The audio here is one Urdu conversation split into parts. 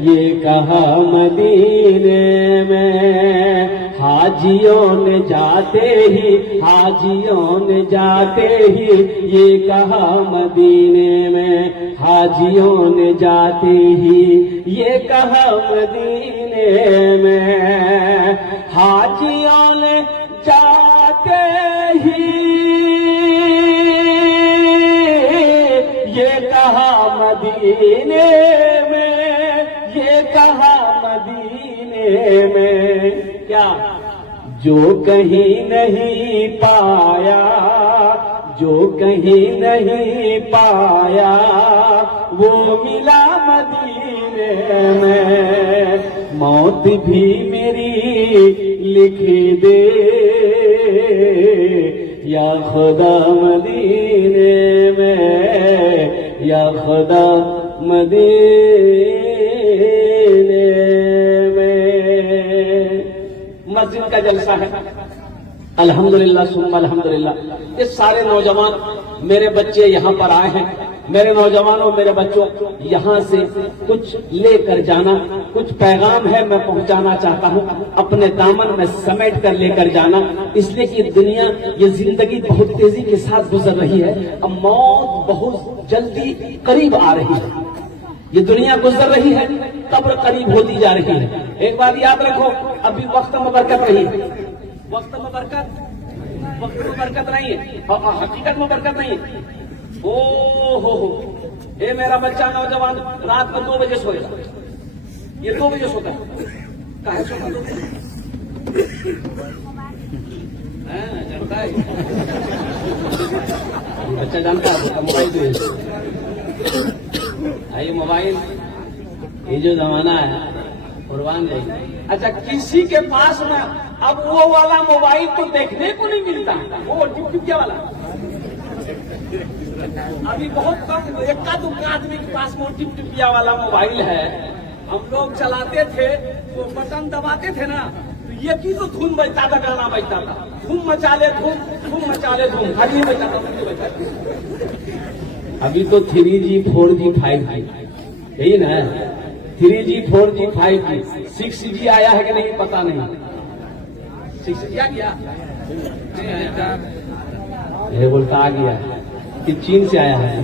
یہ کہا مدینے میں حاجیوں نے جاتے ہی یہ کہا مدینے میں حاجیوں نے جاتے ہی یہ کہا مدینے میں حاجیوں نے جاتے ہی یہ کہا مدینے میں یہ کہا مدینے میں کیا جو کہیں نہیں پایا وہ ملا مدینے میں موت بھی میری لکھ دے یا خدا مدینے میں یا خدا مدینے میں مسجد کا جلسہ ہے الحمدللہ ثم الحمدللہ یہ سارے نوجوان میرے بچے یہاں پر آئے ہیں میرے نوجوانوں میرے بچوں یہاں سے کچھ لے کر جانا کچھ پیغام ہے میں پہنچانا چاہتا ہوں اپنے دامن میں سمیٹ کر لے کر جانا اس لیے کہ دنیا یہ زندگی بہت تیزی کے ساتھ گزر رہی ہے اب موت بہت جلدی قریب آ رہی ہے یہ دنیا گزر رہی ہے قبر قریب ہوتی جا رہی ہے ایک بات یاد رکھو ابھی وقت میں برکت رہی ہے وقت میں برکت نہیں ہے اور حقیقت میں برکت نہیں ہے اے میرا بچہ نوجوان رات کو 2 بجے سوئے گا یہ 2 بجے سوتا ہے کہاں سوتا جانتا ہے بچہ جانتا ہے موبائل یہ موبائل یہ جو زمانہ ہے قربان جائے اچھا کسی کے پاس میں اب وہ والا موبائل تو دیکھنے کو نہیں ملتا وہ ٹپٹپیا والا ابھی بہت کم ایک آدمی کے پاس وہ ٹپٹپیا والا موبائل ہے ہم لوگ چلاتے تھے تو بٹن دباتے تھے نا تو یہ کی تو دھن بجتا تھا گانا بجتا تھا دھوم مچالے دھوم خالی بجتا تھا ابھی تو 3G 4G 5G یہی نا 3G 4G 5G 6G آیا ہے کہ نہیں پتا نہیں 6G آ گیا یہ بولتا آ گیا کہ چین سے آیا ہے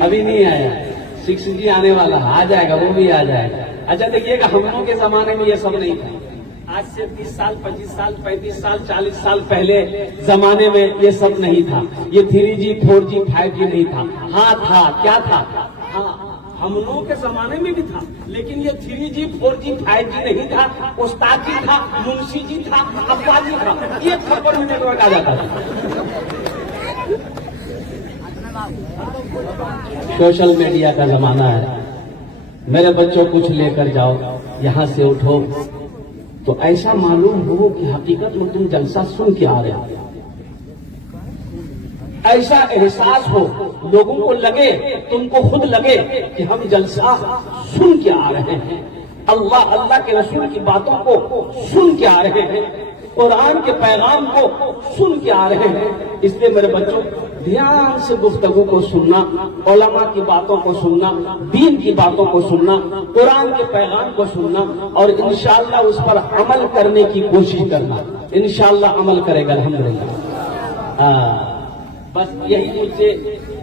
ابھی نہیں آیا 6G آنے والا آ جائے گا وہ بھی آ جائے گا اچھا دیکھیے گا ہم لوگوں کے زمانے میں یہ سب نہیں تھا آج سے 30 سال 25 سال 35 سال 40 سال پہلے زمانے میں یہ سب نہیں تھا یہ 3G 4G 5G نہیں تھا ہاں تھا کیا تھا ہاں ہم لوگوں کے زمانے میں بھی تھا لیکن یہ 3G 4G 5G نہیں تھا استاد جی تھا منشی جی تھا ابا جی تھا یہ خبر میں نیٹ ورک آ جاتا تھا سوشل میڈیا کا زمانہ ہے میرے بچوں کچھ لے کر جاؤ یہاں سے اٹھو تو ایسا معلوم ہو کہ حقیقت میں تم جلسہ سن کے آ رہے ہو ایسا احساس ہو لوگوں کو لگے تم کو خود لگے کہ ہم جلسہ سن کے آ رہے ہیں اللہ کے رسول کی باتوں کو سن کے آ رہے ہیں قرآن کے پیغام کو سن کے آ رہے ہیں اس لیے میرے بچوں دھیان سے گفتگو کو سننا علماء کی باتوں کو سننا دین کی باتوں کو سننا قرآن کے پیغام کو سننا اور انشاءاللہ اس پر عمل کرنے کی کوشش کرنا انشاءاللہ عمل کرے گا الحمدللہ بس یہی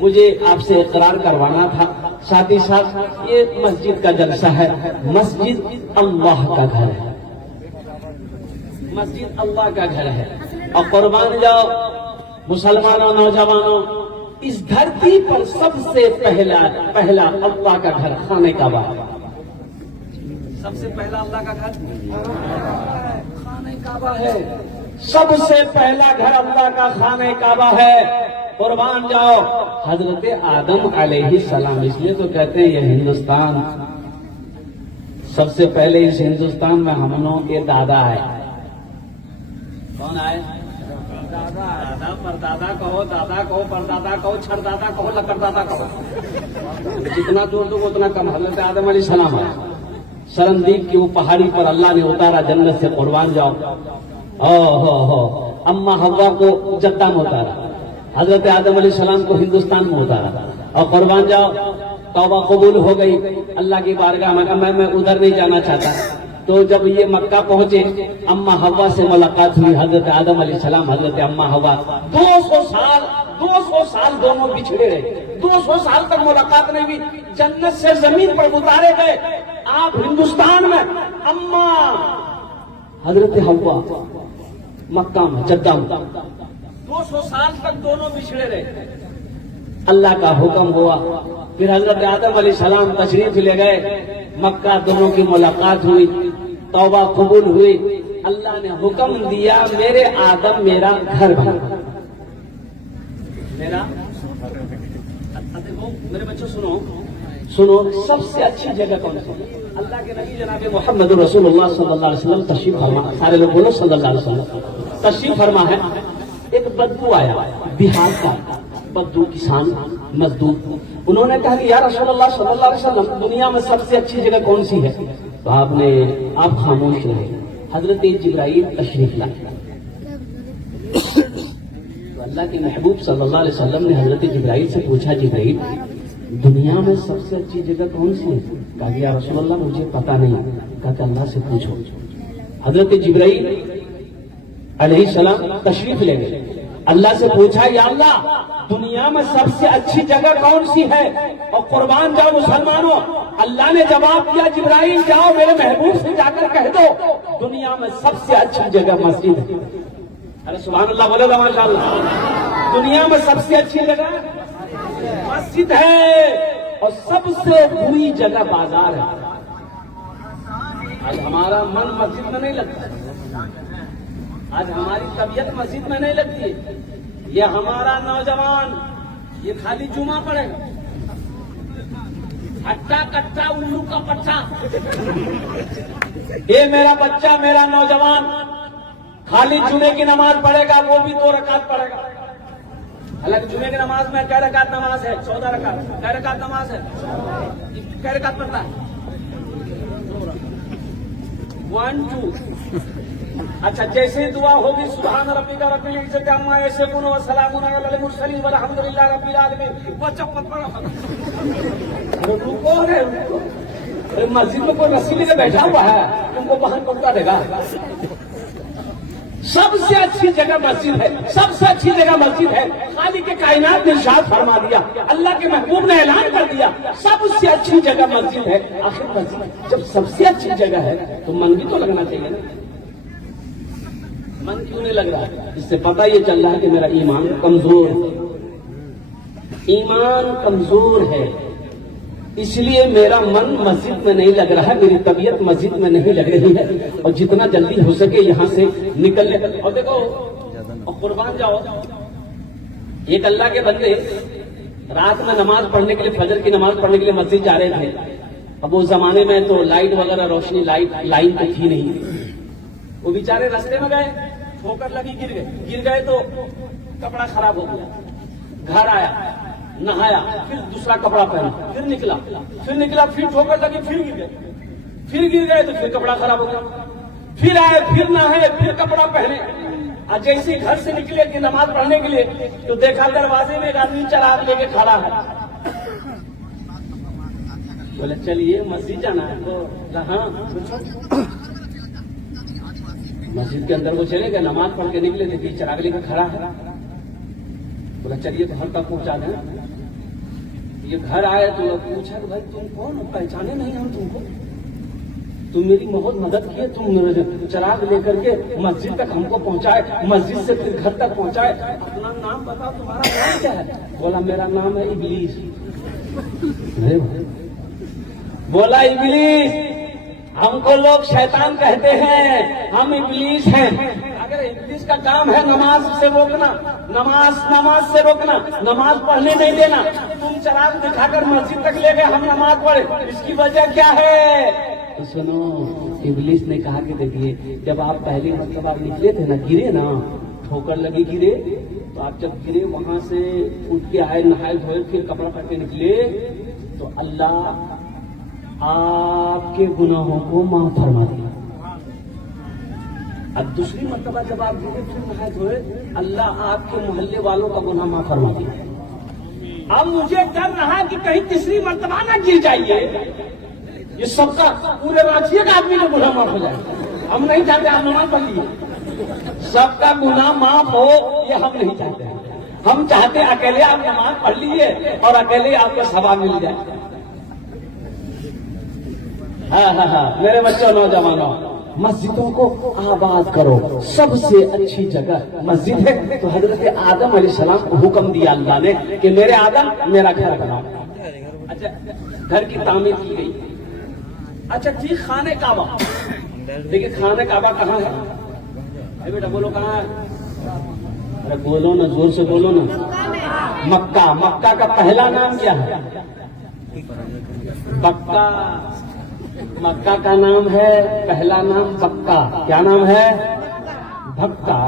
مجھے آپ سے اقرار کروانا تھا ساتھ ہی ساتھ یہ مسجد کا جلسہ ہے مسجد اللہ کا گھر ہے مسجد اللہ کا گھر ہے اور قربان جاؤ مسلمانوں نوجوانوں اس دھرتی پر سب سے پہلا اللہ کا گھر خانہ کعبہ سب سے پہلا اللہ کا گھر خانہ کعبہ ہے سب سے پہلا گھر اللہ کا خانہ کعبہ ہے قربان جاؤ حضرت آدم علیہ السلام اس لیے تو کہتے ہیں یہ ہندوستان سب سے پہلے اس ہندوستان میں ہم لوگوں کے دادا آئے کون آئے دادا پردادا کہو دادا کہو پردادا کہو چھڑ دادا کہو لکڑ دادا کہو جتنا دور دو اتنا کم حضرت آدم علیہ السلام ہے سرندیپ کی وہ پہاڑی پر اللہ نے اتارا جنت سے قربان جاؤ اما حوا کو جدہ میں اتارا حضرت آدم علیہ السلام کو ہندوستان میں اتارا اور قربان جاؤ توبہ قبول ہو گئی اللہ کی بارگاہ میں ادھر نہیں جانا چاہتا. تو جب یہ مکہ پہنچے اما حوا سے ملاقات ہوئی. حضرت آدم علیہ السلام حضرت اما حوا 200 سال دونوں بچھڑے رہے. 200 سال تک ملاقات نہیں ہوئی. جنت سے زمین پر اتارے گئے. آپ ہندوستان میں اما حضرت حوا مکہ میں جدہ میں 200 سال تک دونوں بچھڑے رہے. اللہ کا حکم ہوا پھر حضرت آدم علیہ السلام تشریف لے گئے مکہ. دونوں کی ملاقات ہوئی توبہ قبول ہوئی. اللہ نے حکم دیا میرے آدم میرا گھر بنا. میرے بچوں سنو سب سے اچھی جگہ کون سی؟ اللہ کے نبی جناب محمد رسول اللہ صلی اللہ علیہ وسلم تشریف فرما. سارے لوگ بولو صلی اللہ علیہ وسلم تشریف فرما ہے. ایک بدبو آیا بہار کا بدو کسان مزدور. انہوں نے کہا کہ یا رسول اللہ صلی اللہ علیہ وسلم دنیا میں سب سے اچھی جگہ کون سی ہے؟ تو آپ خاموش رہے. حضرت جبرائیل تشریف لائے. تو اللہ کے محبوب صلی اللہ علیہ وسلم نے حضرت جبرائیل سے پوچھا جبرائیل دنیا میں سب سے اچھی جگہ کون سی ہے؟ کہا کہ یا رسول اللہ مجھے پتا نہیں. کہا کہ اللہ سے پوچھو. حضرت جبرائیل علیہ السلام تشریف لے گئے. اللہ سے پوچھا یا اللہ دنیا میں سب سے اچھی جگہ کون سی ہے؟ اور قربان جاؤ مسلمانوں اللہ نے جواب دیا جبرائیل جاؤ میرے محبوب سے جا کر کہہ دو دنیا میں سب سے اچھی جگہ مسجد ہے. ارے سبحان اللہ بولو گا ماشاء اللہ. دنیا میں سب سے اچھی جگہ مسجد ہے اور سب سے بری جگہ بازار ہے. آج ہمارا من مسجد میں نہیں لگتا. آج ہماری طبیعت مسجد میں نہیں لگتی. یہ ہمارا نوجوان یہ خالی جمعہ پڑھے گا. ہٹا کٹا الو کا پٹھا. یہ میرا بچہ میرا نوجوان خالی جمعے کی نماز پڑھے گا وہ بھی 2 رکعت پڑھے گا. حالانکہ جمعے کی نماز میں کیا رکعت نماز ہے؟ 14 رکعت. کیا رکعت نماز ہے؟ کیا رکعت پڑھتا ہے؟ 1 2. اچھا جیسے دعا ہوگی سبحان ربک رب العزت عما یصفون وسلام علی المرسلین والحمد للہ رب العالمین. چپت پڑا رکو رے. مسجد میں کوئی رسی لے کے بیٹھا ہوا ہے تم کو باہر پکڑا دے گا. سب سے اچھی جگہ مسجد ہے. سب سے اچھی جگہ مسجد ہے. خالق کے کائنات نے ارشاد فرما دیا. اللہ کے محبوب نے اعلان کر دیا سب سے اچھی جگہ مسجد ہے. آخر مسجد جب سب سے اچھی جگہ ہے تو من بھی تو لگنا چاہیے نا. من کیوں نہیں لگ رہا؟ اس سے پتہ یہ چل رہا ہے کہ میرا ایمان کمزور ہے. ایمان کمزور ہے اس لیے میرا من مسجد میں نہیں لگ رہا ہے. میری طبیعت مسجد میں نہیں لگ رہی ہے. اور جتنا جلدی ہو سکے یہاں سے نکلنے. اور دیکھو اور قربان جاؤ ایک اللہ کے بندے رات میں نماز پڑھنے کے لیے فجر کی نماز پڑھنے کے لیے مسجد جا رہے تھے. اب وہ زمانے میں تو لائٹ وغیرہ روشنی لائن تو تھی نہیں. وہ بیچارے راستے میں گئے ٹھوکر لگی گر گئے تو کپڑا خراب ہو گیا. گھر آیا نہایا پھر دوسرا کپڑا پہنا پھر نکلا پھر ٹھوکر لگی پھر گر گئے تو پھر کپڑا خراب ہو گیا. پھر آئے پھر نہائے پھر کپڑا پہنے. جیسے گھر سے نکلے کہ نماز پڑھنے کے لیے تو دیکھا دروازے میں ایک آدمی چراغ لے کے کھڑا ہے. بولے چلیے مسجد جانا ہے تو ہاں مسجد کے اندر وہ چلے گئے نماز پڑھ کے نکلے تھے چراغ لے کے کھڑا ہے. بولا چلیے تو ہم تک پہنچا دیں. یہ گھر آئے تو پوچھا کہ بھائی تم کون پہچانے نہیں ہم تم کو. تم میری بہت مدد کیے. تم چراغ لے کر کے مسجد تک ہم کو پہنچائے مسجد سے پھر گھر تک پہنچائے. اپنا نام بتاؤ تمہارا نام کیا ہے؟ بولا میرا نام ہے ابلیس. بولا ابلیس ہم کو لوگ شیطان کہتے ہیں ہم ابلیس ہیں. اگر ابلیس کا کام ہے نماز سے روکنا نماز سے روکنا نماز پڑھنے نہیں دینا تم چراغ دکھا کر مسجد تک لے گئے ہم نماز پڑھے اس کی وجہ کیا ہے؟ تو سنو ابلیس نے کہا کہ دیکھیے جب آپ پہلی مرتبہ آپ نکلے تھے نا گرے نا ٹھوکر لگی گرے تو آپ جب گرے وہاں سے اٹھ کے آئے نہائے دھوئے پھر کپڑا پہن کے نکلے تو اللہ آپ کے گناہوں کو معاف فرما دیا. اب دوسری مرتبہ جب آپ گرے پھر نہائے دھوئے اللہ آپ کے محلے والوں کا گناہ معاف فرما دیا. اب مجھے ڈر رہا کہ کہیں تیسری مرتبہ نہ گر جائیے، یہ سب کا پورے رانچی کا آدمی کا گناہ معاف ہو جائے. ہم نہیں چاہتے آپ نماز پڑھ لیجیے، سب کا گناہ معاف ہو یہ ہم نہیں چاہتے. ہم چاہتے اکیلے آپ نماز پڑھ لیجیے اور اکیلے آپ کو ثواب مل جائے. ہاں میرے بچوں نوجوانوں، مسجدوں کو آباد کرو. سب سے اچھی جگہ مسجد ہے. تو حضرت آدم علیہ السلام کو حکم دیا اللہ نے کہ میرے آدم میرا گھر بناؤ. اچھا گھر کی تعمیر کی گئی. اچھا ٹھیک، خانہ کعبہ. دیکھیے خانہ کعبہ کہاں ہے بیٹا؟ بولو کہاں ہے؟ ارے بولو نا، زور سے بولو نا. مکہ. مکہ کا پہلا نام کیا ہے؟ بکہ. مکہ کا نام ہے پہلا نام بکہ. کیا نام ہے؟ بھکہ.